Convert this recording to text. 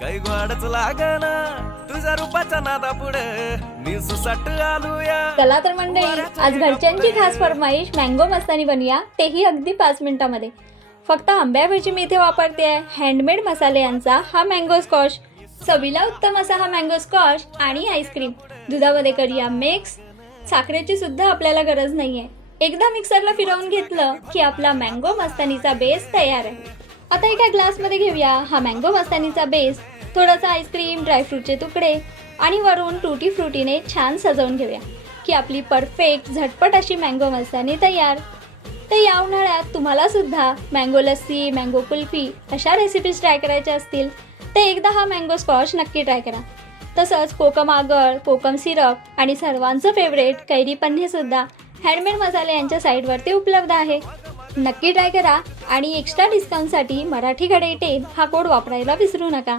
काही गोडच लागना तुझ्या रूपाच्या नादा पुढे मी सुसाट आलूया. चला तर मंडळी, आज घरच्यांची खास फरमाईश मँगो मस्तानी बनूया, तेही अगदी 5 मिनिटांमध्ये. फक्त आंब्याऐवजी मी इथे वापरते हँडमेड मसाले यांचा हा मँगो स्कॉश. चवीला उत्तम असा हा मँगो स्कॉश आणि आईस्क्रीम दुधामध्ये करूया मिक्स. साखरेची सुद्धा आपल्याला गरज नाहीये. एकदा मिक्सरला फिरवून घेतलं की आपला मँगो मस्तानीचा बेस तयार आहे. आता एका ग्लासमध्ये घेऊया हा मँगो मस्तानीचा बेस, थोडासा आईस्क्रीम, ड्रायफ्रूटचे तुकडे आणि वरून टूटी फ्रुटीने छान सजवून घेऊया की आपली परफेक्ट झटपट अशी मँगो मस्तानी तयार. तर या उन्हाळ्यात तुम्हाला सुद्धा मँगो लस्सी, मँगो कुल्फी अशा रेसिपीज ट्राय करायच्या असतील तर एकदा हा मँगो स्कॉश नक्की ट्राय करा. तसंच कोकम आगळ, कोकम सिरप आणि सर्वांचं फेवरेट कैरी पन्हे सुद्धा हँडमेड मसाले यांच्या साईटवरती उपलब्ध आहे. नक्की ट्राय करा आणि एक्स्ट्रा डिस्काउंटसाठी मराठी कढई 10 हा कोड वापरायला विसरू नका.